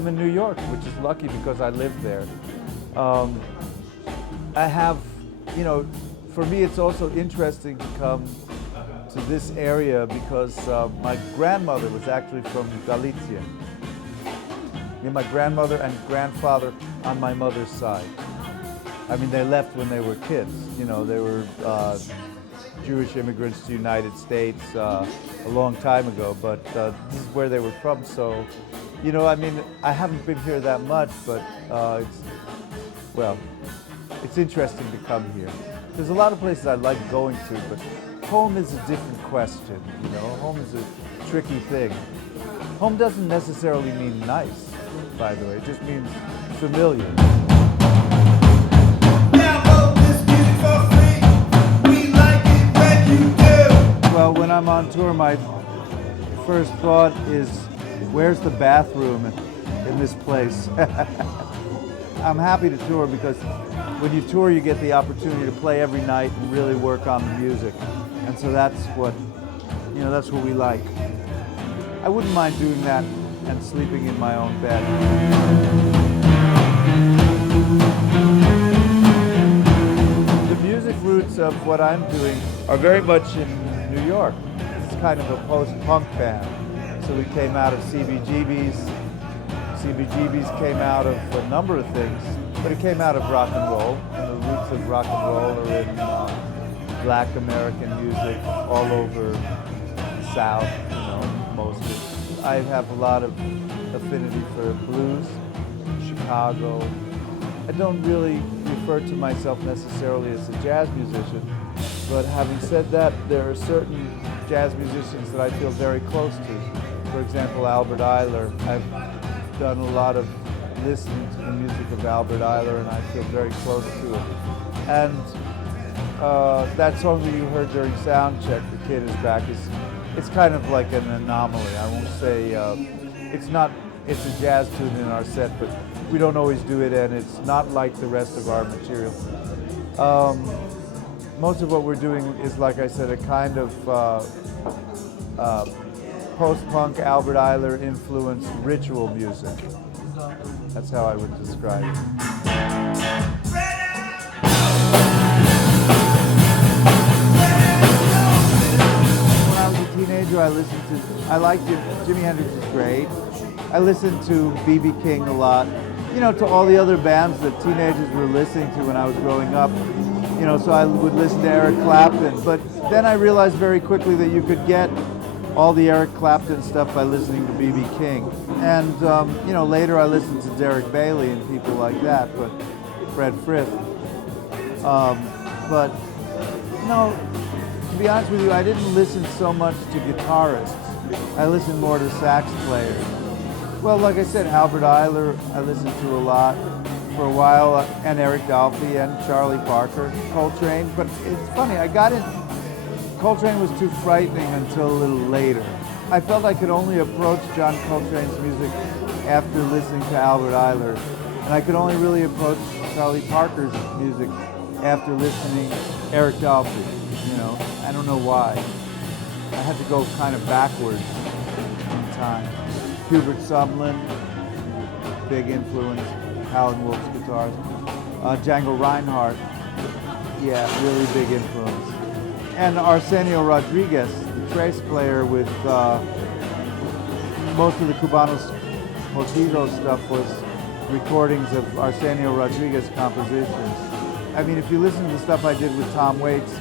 home in New York, which is lucky because I live there. I have, you know, for me it's also interesting to come to this area because my grandmother was actually from Galicia. My grandmother and grandfather on my mother's side. I mean, they left when they were kids. You know, they were Jewish immigrants to the United States a long time ago, but this is where they were from. So, you know, I mean, I haven't been here that much, but it's interesting to come here. There's a lot of places I like going to, but home is a different question, you know. Home is a tricky thing. Home doesn't necessarily mean nice, by the way. It just means familiar. Well, when I'm on tour, my first thought is, where's the bathroom in this place? I'm happy to tour because when you tour, you get the opportunity to play every night and really work on the music. And so that's what we like. I wouldn't mind doing that and sleeping in my own bed. The music roots of what I'm doing are very much in New York. It's kind of a post-punk band. So we came out of CBGBs. CBGBs came out of a number of things, but it came out of rock and roll. And the roots of rock and roll are in Black American music all over the South, you know, mostly. I have a lot of affinity for blues, Chicago. I don't really refer to myself necessarily as a jazz musician, but having said that, there are certain jazz musicians that I feel very close to. For example, Albert Ayler. I've done a lot of listening to the music of Albert Ayler, and I feel very close to it. And that song that you heard during sound check, "The Kid Is Back," it's kind of like an anomaly. I won't say it's a jazz tune in our set, but we don't always do it, and it's not like the rest of our material. Most of what we're doing is, like I said, a kind of post-punk, Albert Ayler influenced ritual music. That's how I would describe it. When I was a teenager, I liked Jimi Hendrix is great. I listened to B.B. King a lot. You know, to all the other bands that teenagers were listening to when I was growing up. You know, so I would listen to Eric Clapton. But then I realized very quickly that you could get all the Eric Clapton stuff by listening to B.B. King. And, you know, later I listened to Derek Bailey and people like that, but Fred Frith. But, no, to be honest with you, I didn't listen so much to guitarists. I listened more to sax players. Well, like I said, Albert Ayler I listened to a lot for a while, and Eric Dolphy and Charlie Parker, Coltrane. But it's funny, Coltrane was too frightening until a little later. I felt I could only approach John Coltrane's music after listening to Albert Ayler, and I could only really approach Charlie Parker's music after listening to Eric Dolphy, you know. I don't know why. I had to go kind of backwards in time. Hubert Sumlin, big influence, Howlin' Wolf's guitars. Django Reinhardt, yeah, really big influence. And Arsenio Rodriguez, the trace player with most of the Cubanos Motivos stuff was recordings of Arsenio Rodriguez compositions. I mean, if you listen to the stuff I did with Tom Waits,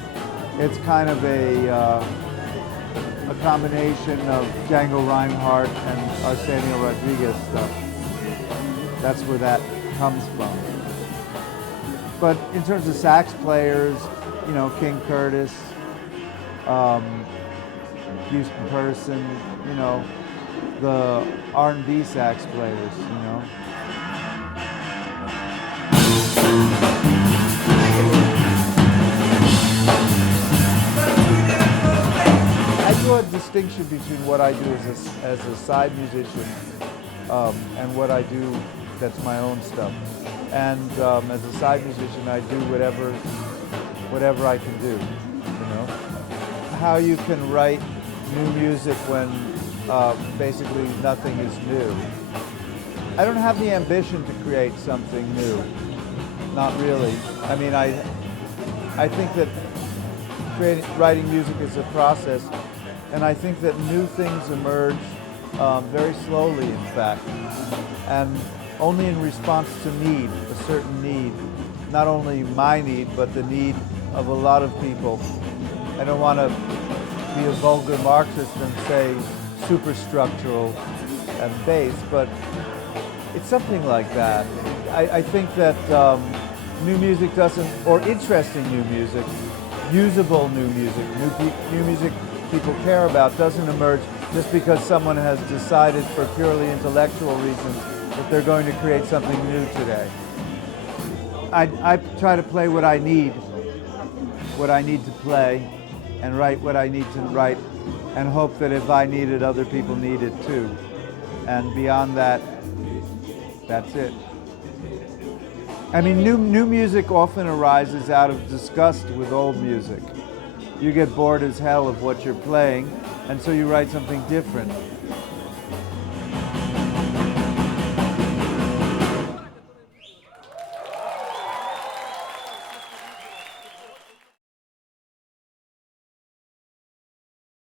it's kind of a combination of Django Reinhardt and Arsenio Rodriguez stuff. That's where that comes from. But in terms of sax players, you know, King Curtis, Houston Person, you know, the R&B sax players, you know. I do a distinction between what I do as a side musician and what I do that's my own stuff. And as a side musician, I do whatever I can do, you know. How you can write new music when basically nothing is new. I don't have the ambition to create something new. Not really. I mean, I think that writing music is a process, and I think that new things emerge very slowly, in fact, and only in response to need, a certain need. Not only my need, but the need of a lot of people. I don't want to be a vulgar Marxist and say superstructural and base, but it's something like that. I think that new music doesn't, or interesting new music, usable new music, new music people care about doesn't emerge just because someone has decided for purely intellectual reasons that they're going to create something new today. I try to play what I need to play, and write what I need to write, and hope that if I need it, other people need it too. And beyond that, that's it. I mean, new music often arises out of disgust with old music. You get bored as hell of what you're playing, and so you write something different.